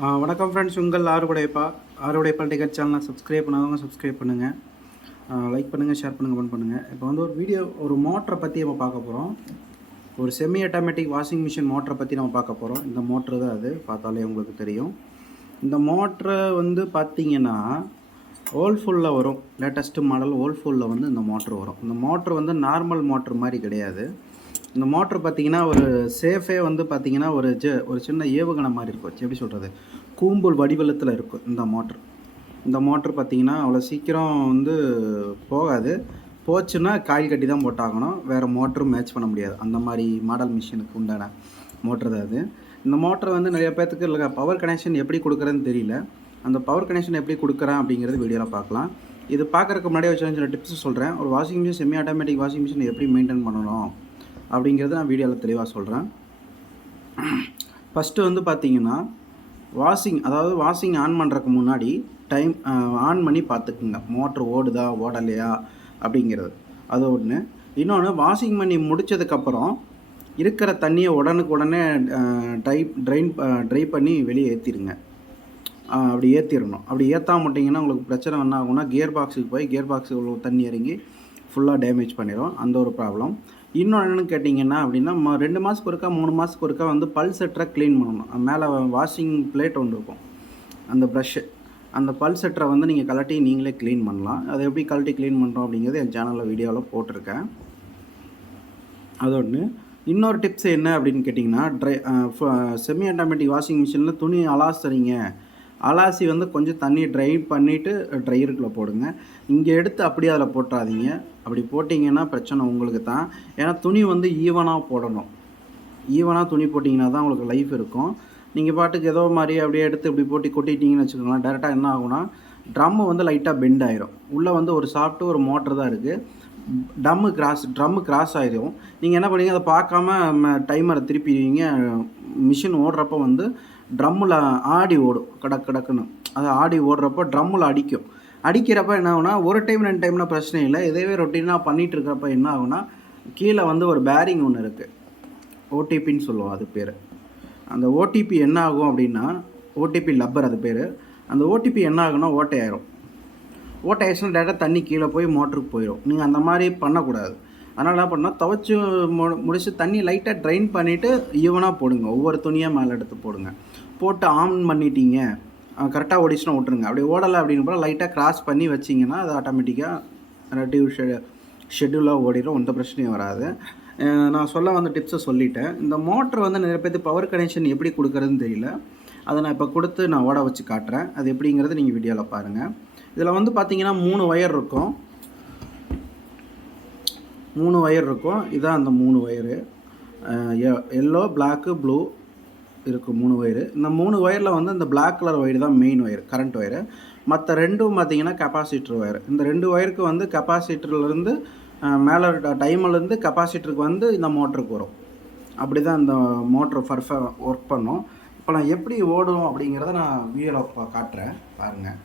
வணக்கம் ஃப்ரெண்ட்ஸ், உங்கள் ஆறுடைப்பா டிக்கெட் சேனலை சப்ஸ்கிரைப் பண்ணாதவங்க சப்ஸ்கிரைப் பண்ணுங்கள், லைக் பண்ணுங்கள், ஷேர் பண்ணுங்கள், கமெண்ட் பண்ணுங்கள். இப்போ வந்து ஒரு மோட்டரை பற்றி நம்ம பார்க்க போகிறோம். ஒரு செமி ஆட்டோமேட்டிக் வாஷிங் மிஷின் மோட்டரை பற்றி நம்ம பார்க்க போகிறோம். இந்த மோட்ரு தான் அது, பார்த்தாலே உங்களுக்கு தெரியும். இந்த மோட்ரை வந்து பார்த்திங்கன்னா ஓல்ஃபுல்லில் வரும். லேட்டஸ்ட்டு மாடல் ஓல்ஃபுல்லில் வந்து இந்த மோட்ரு வரும். இந்த மோட்ரு வந்து நார்மல் மோட்ரு மாதிரி கிடையாது. இந்த மோட்ரு பார்த்திங்கன்னா ஒரு சேஃபே வந்து பார்த்திங்கன்னா ஒரு சின்ன ஏவுகணை மாதிரி இருக்கும். எப்படி சொல்கிறது, கூம்புல் வடிவத்தில் இருக்கும் இந்த மோட்ரு. இந்த மோட்ரு பார்த்திங்கன்னா அவ்வளோ சீக்கிரம் வந்து போகாது. போச்சுன்னா காயில் கட்டி தான் போட்டாகணும். வேறு மோட்டரும் மேட்ச் பண்ண முடியாது. அந்த மாதிரி மாடல் மிஷினுக்கு உண்டான மோட்ரு தான் அது. இந்த மோட்ரு வந்து நிறைய பேர்த்துக்கு இல்லை பவர் கனெக்ஷன் எப்படி கொடுக்குறதுன்னு தெரியல. அந்த பவர் கனெக்ஷன் எப்படி கொடுக்குறேன் அப்படிங்கிறது வீடியோவில் பார்க்கலாம். இது பார்க்குறதுக்கு முன்னாடியே சில டிப்ஸ் சொல்கிறேன். ஒரு washing machine, semi automatic washing machine எப்படி மெயின்டைன் பண்ணணும் அப்படிங்கிறத நான் வீடியோவில் தெளிவாக சொல்கிறேன். ஃபஸ்ட்டு வந்து பார்த்திங்கன்னா வாஷிங் ஆன் பண்ணுறதுக்கு முன்னாடி ஆன் பண்ணி பார்த்துக்குங்க, மோட்ரு ஓடுதா ஓடலையா அப்படிங்கிறது. அது ஒன்று. இன்னொன்று, வாஷிங் பண்ணி முடித்ததுக்கப்புறம் இருக்கிற தண்ணியை உடனே ட்ரை பண்ணி வெளியே ஏற்றிடுங்க. அப்படி ஏற்றிடணும். அப்படி ஏற்றாம விட்டிங்கன்னா உங்களுக்கு பிரச்சனை என்ன ஆகும்னா, கியர் பாக்ஸுக்கு தண்ணி இறங்கி ஃபுல்லாக டேமேஜ் பண்ணிடும். அந்த ஒரு ப்ராப்ளம். இன்னொன்று என்னென்னு கேட்டிங்கன்னா அப்படின்னா, 2 மாதத்துக்கு ஒருக்கா 3 மாதத்துக்கு ஒருக்கா வந்து பல்செட்டரை க்ளீன் பண்ணணும். மேலே வாஷிங் பிளேட் ஒன்று இருக்கும், அந்த ப்ரஷ்ஷு, அந்த பல்செட்டரை வந்து நீங்கள் கழட்டி நீங்களே க்ளீன் பண்ணலாம். அதை எப்படி கழட்டி க்ளீன் பண்ணுறோம் அப்படிங்கிறது என் சேனலில் வீடியோவில் போட்டிருக்கேன். அது ஒன்று. இன்னொரு டிப்ஸ் என்ன அப்படின்னு கேட்டிங்கன்னா, செமி ஆட்டோமேட்டிக் வாஷிங் மிஷினில் துணி அலாசி வந்து கொஞ்சம் தண்ணி ட்ரை பண்ணிவிட்டு ட்ரையருக்குள்ளே போடுங்க. இங்கே எடுத்து அப்படியே அதில் போட்டுறாதீங்க. அப்படி போட்டிங்கன்னா பிரச்சனை உங்களுக்கு தான். ஏன்னா துணி வந்து ஈவனாக போடணும். ஈவனாக துணி போட்டிங்கன்னா தான் உங்களுக்கு லைஃப் இருக்கும். நீங்கள் பாட்டுக்கு ஏதோ மாதிரி அப்படியே எடுத்து இப்படி போட்டு கொட்டிட்டிங்கன்னு வச்சுக்கோங்களேன், டேரெக்டாக என்ன ஆகும்னா ட்ரம்மு வந்து லைட்டாக பெண்ட் ஆயிரும். உள்ளே வந்து ஒரு சாஃப்ட்டு ஒரு மோட்ரு தான் இருக்குது. ட்ரம்மு கிராஸ் ஆகிடும். நீங்கள் என்ன பண்ணுவீங்க, அதை பார்க்காம டைமரை திருப்பிடுவீங்க. மிஷின் ஓடுறப்போ வந்து ட்ரம்மில் ஆடி ஓடும், கடக்குன்னு. அது ஆடி ஓடுறப்போ ட்ரம்மில் அடிக்கிறப்ப என்ன ஆகுனா, ஒரு டைம் 2 டைம்னா பிரச்சனை இல்லை. இதே ரொட்டீனாக பண்ணிகிட்டு இருக்கிறப்ப என்ன ஆகுனா, கீழே வந்து ஒரு பேரிங் ஒன்று இருக்குது, ஓடிபின்னு சொல்லுவோம் அது பேர். அந்த ஓடிபி என்ன ஆகும் அப்படின்னா, ஓடிபி லப்பர் அது பேர். அந்த ஓடிபி என்ன ஆகுனா ஓட்டையாச்சுன்னா டேரெக்டாக தண்ணி கீழே போய் மோட்டருக்கு போயிடும். நீங்கள் அந்த மாதிரி பண்ணக்கூடாது. அதனால் என்ன பண்ணால், துவைச்சி முடிச்சு தண்ணி லைட்டாக ட்ரைன் பண்ணிவிட்டு ஈவனாக போடுங்க. ஒவ்வொரு துணியாக மேலே எடுத்து போட்டு ஆன் பண்ணிட்டீங்க, கரெக்டாக ஓடிச்சுன்னா விட்ருங்க. அப்படி ஓடலை அப்படின்னு போல் லைட்டாக கிராஸ் பண்ணி வச்சிங்கன்னா அது ஆட்டோமேட்டிக்காக ரெட்டிவ் ஷெட்யூலாக ஓடிடும். எந்த பிரச்சனையும் வராது. நான் சொல்ல வந்த டிப்ஸை சொல்லிட்டேன். இந்த மோட்ரு வந்து நிறைய பேர் பவர் கனெக்ஷன் எப்படி கொடுக்குறதுன்னு தெரியல. அதை நான் இப்போ கொடுத்து நான் ஓட வச்சு காட்டுறேன். அது எப்படிங்கிறது நீங்கள் வீடியோவில் பாருங்கள். இதில் வந்து பார்த்தீங்கன்னா 3 ஒயர் இருக்கும். இதான் அந்த 3 ஒயரு. எல்லோ, பிளாக்கு, ப்ளூ இருக்கும் 3 ஒயரு. இந்த 3 ஒயரில் வந்து இந்த பிளாக் கலர் ஒயர் தான் மெயின் ஒயர், கரண்ட் ஒயரு. மற்ற 2ம் பார்த்தீங்கன்னா கெப்பாசிட்டர் ஒயர். இந்த 2 ஒயருக்கு வந்து கெப்பாசிட்டர்லேருந்து மேலே டைமர்லேருந்து கெப்பாசிட்டருக்கு வந்து இந்த மோட்டருக்கு வரும். அப்படி தான் இந்த மோட்ரு ஒர்க் பண்ணும். இப்போ நான் எப்படி ஓடும் அப்படிங்கிறத நான் வீடியோவில் காட்டுறேன், பாருங்கள்,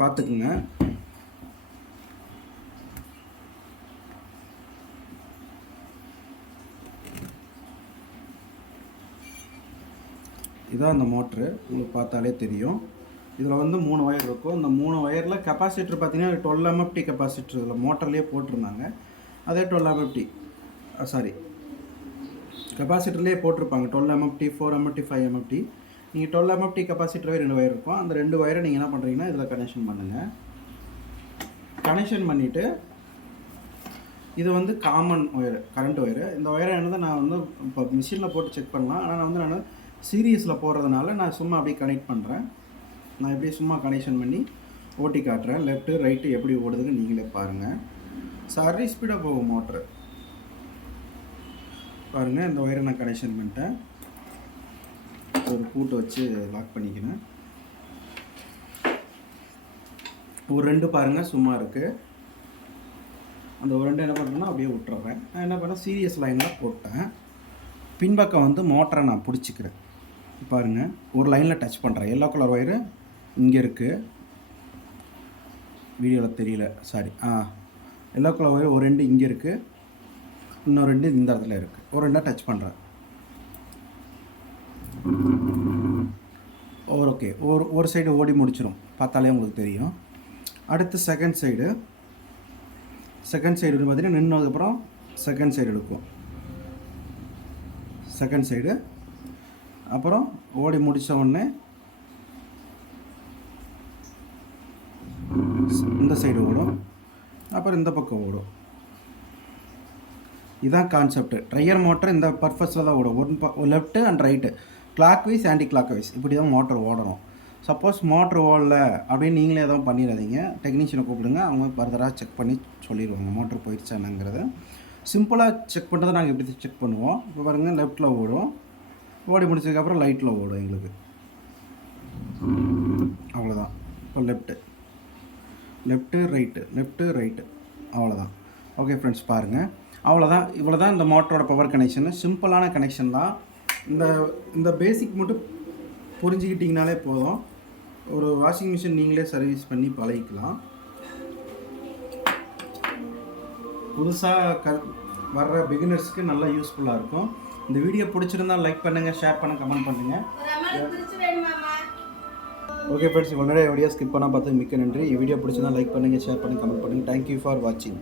பார்த்துக்குங்க. இதான் அந்த மோட்ரு, உங்களுக்கு பார்த்தாலே தெரியும். இதில் வந்து 3 ஒயர் இருக்கும். இந்த 3 ஒயரில் கெப்பாசிட்டர் பார்த்தீங்கன்னா 12 MFT கெப்பாசிட்டர் இதில் மோட்டர்லேயே போட்டிருந்தாங்க. அதே 12 MFT கெப்பாசிட்டர்லேயே போட்டிருப்பாங்க. 12 MFT, 4 MFT, 5 MFT. நீங்கள் 12 MFT கெப்பாசிட்டரே 2 ஒயர் இருக்கும். அந்த 2 ஒயரை நீங்கள் என்ன பண்ணுறீங்கன்னா இதில் கனெக்ஷன் பண்ணுங்கள். கனெக்ஷன் பண்ணிவிட்டு இது வந்து காமன் ஒயரு, கரண்ட் ஒயரு. இந்த ஒயரை என்னது நான் வந்து இப்போ மிஷினில் போட்டு செக் பண்ணலாம். ஆனால் நான் சீரியஸில் போடுறதுனால நான் சும்மா அப்படியே கனெக்ட் பண்ணுறேன். நான் எப்படி சும்மா கனெக்ஷன் பண்ணி ஓட்டி காட்டுறேன். லெஃப்ட்டு ரைட்டு எப்படி ஓடுதுன்னு நீங்களே பாருங்கள். சரி ஸ்பீடாக போகும் மோட்ரு. பாருங்கள், இந்த ஒயரை நான் கனெக்ஷன் பண்ணிட்டேன். ஒரு பூட்டை வச்சு லாக் பண்ணிக்கிறேன். ஒரு 2 பாருங்கள் சும்மா இருக்குது. அந்த ஒரு 2 என்ன பண்ணுறேன்னா அப்படியே விட்டுறேன். நான் என்ன பண்ணேன், சீரியஸ் லைனில் போட்டேன். பின்பக்கம் வந்து மோட்டரை நான் பிடிச்சிக்கிறேன். பாருங்கள், ஒரு லைனில் டச் பண்ணுறேன். எல்லோ கலர் ஒயரு இங்கே இருக்குது, வீடியோவில் தெரியல, சாரி. எல்லோ கலர் ஒயர் ஒரு 2 இங்கே இருக்குது, இன்னும் 2 இந்த இடத்துல இருக்குது. ஒரு 2 டச் பண்ணுறேன். ஓகே, ஒரு சைடு ஓடி முடிச்சிடும், பார்த்தாலே உங்களுக்கு தெரியும். அடுத்து செகண்ட் சைடு பார்த்தீங்கன்னா நின்னதுக்கப்புறம் செகண்ட் சைடு எடுக்கும். செகண்ட் சைடு அப்புறம் ஓடி முடித்த உடனே இந்த சைடு ஓடும், அப்புறம் இந்த பக்கம் ஓடும். இதுதான் கான்செப்ட். ட்ரையர் மோட்டர் இந்த பர்பஸில் தான் ஓடும். Left and right, clockwise ஆன்டி கிளாக் வைஸ், இப்படி தான் மோட்டர் ஓடணும். சப்போஸ் மோட்ரு ஓடல அப்படின்னு நீங்களே எதுவும் பண்ணிடாதீங்க, டெக்னீஷியனை கூப்பிடுங்க, அவங்க ஃபர்தராக செக் பண்ணி சொல்லிடுவாங்க மோட்ரு போயிடுச்சா என்னங்கிறது. சிம்பிளாக செக் பண்ணுறது நாங்கள் இப்படி செக் பண்ணுவோம். இப்போ பாருங்கள், லெஃப்ட்டில் ஓடும், ஓடி முடிச்சதுக்கப்புறம் லைட்டில் ஓடும் எங்களுக்கு, அவ்வளோதான். இப்போ லெஃப்ட்டு ரைட்டு அவ்வளோதான். ஓகே ஃப்ரெண்ட்ஸ், பாருங்கள், அவ்வளோதான். இவ்வளோ தான் இந்த மோட்டரோட பவர் கனெக்ஷனு. சிம்பிளான கனெக்ஷன் தான். இந்த பேசிக் மட்டும் புரிஞ்சுக்கிட்டிங்கனாலே போதும். ஒரு வாஷிங் மிஷின் நீங்களே சர்வீஸ் பண்ணி பழகிக்கலாம். புதுசாக வர்ற பிகினர்ஸ்க்கு நல்லா யூஸ்ஃபுல்லாக இருக்கும். இந்த வீடியோ பிடிச்சிருந்தால் லைக் பண்ணுங்கள், ஷேர் பண்ணுங்கள், கமெண்ட் பண்ணுங்கள். ஓகே ஃப்ரெண்ட்ஸ், இவ்வளோ நேரம் வீடியோ ஸ்கிப் பண்ணால் பார்த்து மிக்க நன்றி. வீடியோ பிடிச்சிருந்தால் லைக் பண்ணுங்கள், ஷேர் பண்ணுங்கள், கமெண்ட் பண்ணுங்கள். தேங்க்யூ ஃபார் வாட்சிங்.